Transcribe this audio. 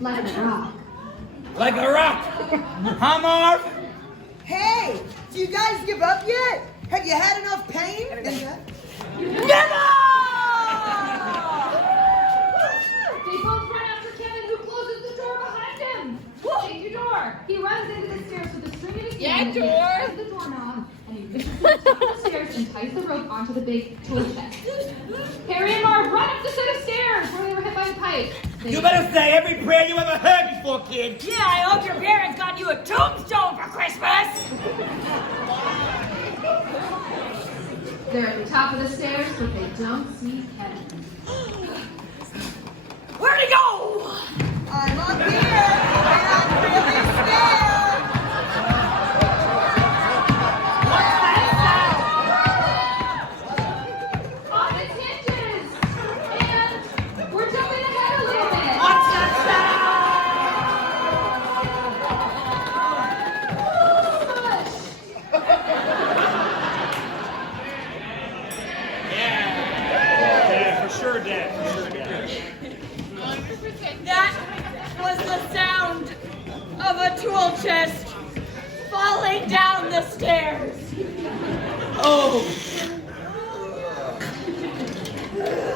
Like a rock. Like a rock. Huh, Marv? Hey, do you guys give up yet? Have you had enough pain? Never! They both run after Kevin, who closes the door behind him. Take your door. He runs into the stairs with the string in his hand. door. The doorknob, and he reaches to the top of the stairs and ties the rope onto the big tool chest. Harry and Marv run up the set of stairs where they were hit by the pipe. You better say every prayer you ever heard before, kid. Yeah, I hope your parents got you a tombstone for Christmas. They're at the top of the stairs, but they don't see Kevin. Where'd he go? I'm up here, and I'm really scared. What's that Off its hinges! And we're jumping ahead a little bit. What's that Yeah, for sure, Dad. That was the sound of a tool chest falling down the stairs. Oh,